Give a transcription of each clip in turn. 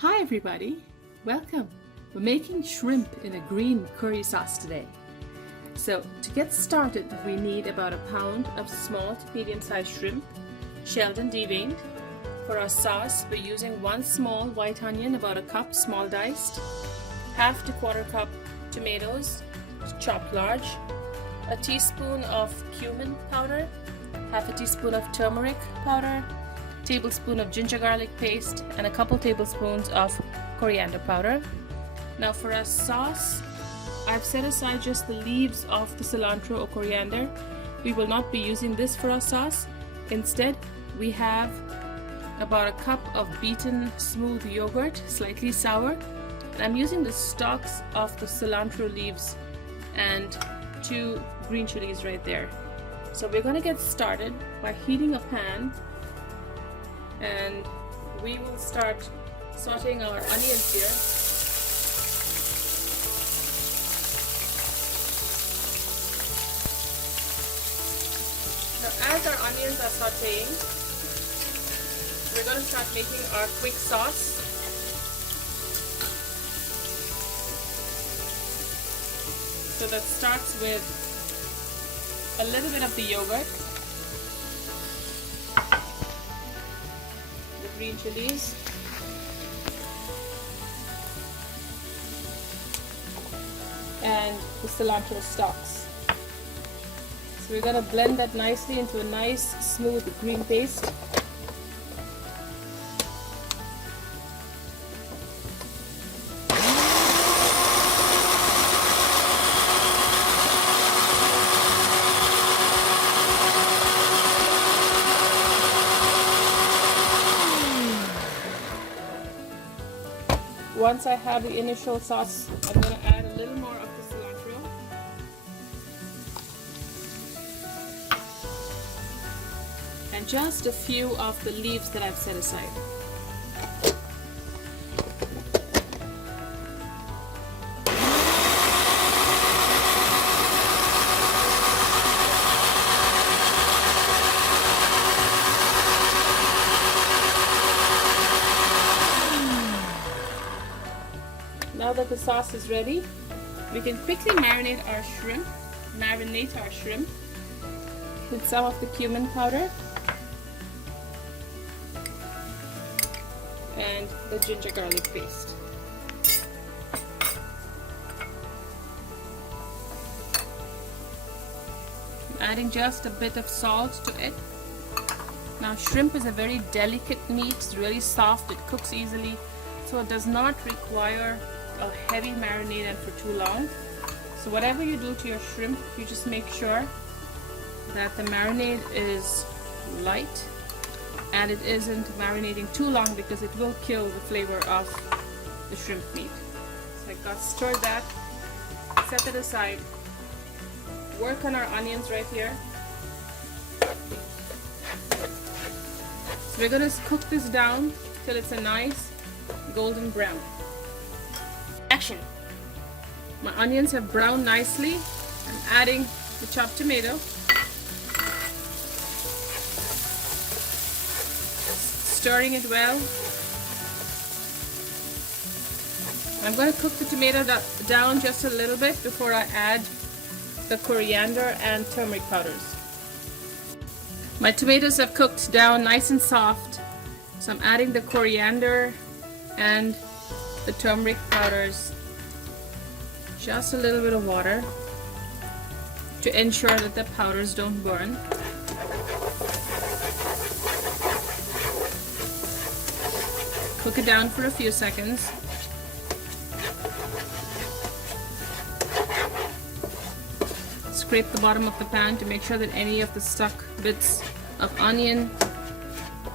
Hi everybody, welcome. We're making shrimp in a green curry sauce today. So to get started, we need about a pound of small to medium-sized shrimp, shelled and deveined. For our sauce, we're using 1 small white onion, about a cup, small diced, half to quarter cup tomatoes, chopped large, a teaspoon of cumin powder, half a teaspoon of turmeric powder, tablespoon of ginger garlic paste, and a couple tablespoons of coriander powder. Now for our sauce, I've set aside just the leaves of the cilantro or coriander. We will not be using this for our sauce. Instead, we have about a cup of beaten smooth yogurt, slightly sour, and I'm using the stalks of the cilantro leaves and 2 green chilies right there. So we're going to get started by heating a pan, and we will start sauteing our onions here. Now as our onions are sauteing, we're going to start making our quick sauce. So that starts with a little bit of the yogurt, the green chilies, and the cilantro stalks. So we're going to blend that nicely into a nice smooth green paste. Once I have the initial sauce, I'm going to add a little more of the cilantro. And just a few of the leaves that I've set aside. Now that the sauce is ready, we can quickly marinate our shrimp with some of the cumin powder and the ginger garlic paste. I'm adding just a bit of salt to it. Now shrimp is a very delicate meat, it's really soft, it cooks easily, so it does not require a heavy marinade and for too long. So whatever you do to your shrimp, you just make sure that the marinade is light and it isn't marinating too long, because it will kill the flavor of the shrimp meat. So I got stirred that, set it aside, work on our onions right here. So we're going to cook this down till it's a nice golden brown. Action! My onions have browned nicely. I'm adding the chopped tomato, stirring it well. I'm going to cook the tomato down just a little bit before I add the coriander and turmeric powders. My tomatoes have cooked down nice and soft, so I'm adding the coriander and the turmeric powders, just a little bit of water to ensure that the powders don't burn. Cook it down for a few seconds. Scrape the bottom of the pan to make sure that any of the stuck bits of onion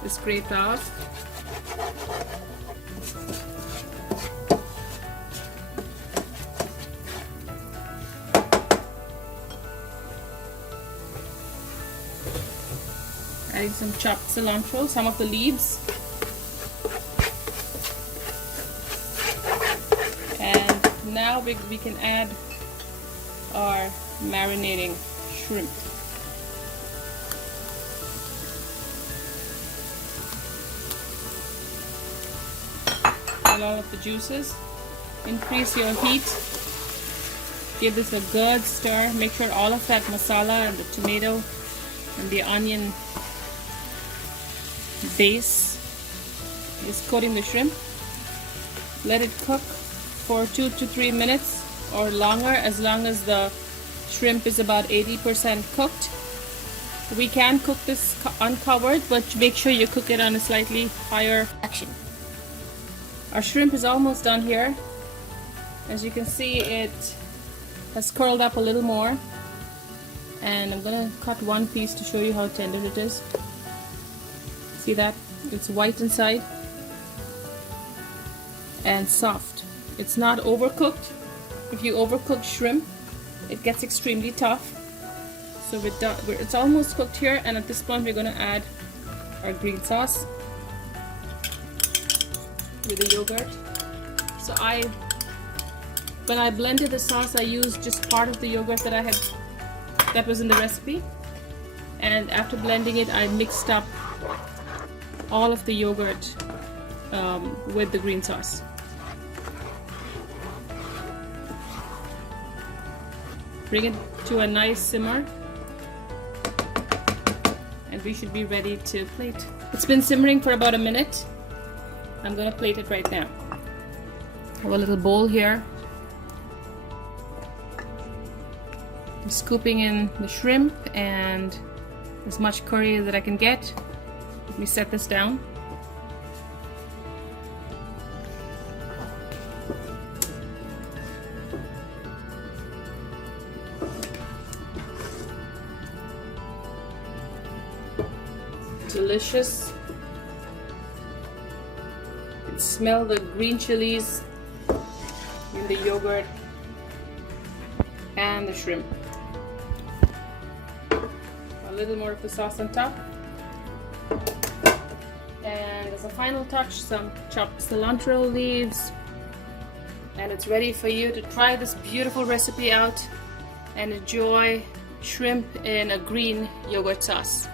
is scraped off. Adding some chopped cilantro, some of the leaves, and now we can add our marinating shrimp. all of the juices. Increase your heat. Give this a good stir. Make sure all of that masala and the tomato and the onion base is coating the shrimp. Let it cook for 2 to 3 minutes or longer, as long as the shrimp is about 80% cooked. We can cook this uncovered, but make sure you cook it on a slightly higher action. Our shrimp is almost done here. As you can see, it has curled up a little more, and I'm gonna cut one piece to show you how tender it is. See that? It's white inside and soft. It's not overcooked. If you overcook shrimp, it gets extremely tough. So it's almost cooked here, and at this point we're going to add our green sauce with the yogurt. So when I blended the sauce, I used just part of the yogurt that was in the recipe, and after blending it, I mixed up all of the yogurt with the green sauce. Bring it to a nice simmer, and we should be ready to plate. It's been simmering for about a minute. I'm gonna plate it right now. I have a little bowl here. I'm scooping in the shrimp and as much curry that I can get. Let me set this down. Delicious. You can smell the green chilies in the yogurt and the shrimp. A little more of the sauce on top. And as a final touch, some chopped cilantro leaves. And it's ready for you to try this beautiful recipe out and enjoy shrimp in a green yogurt sauce.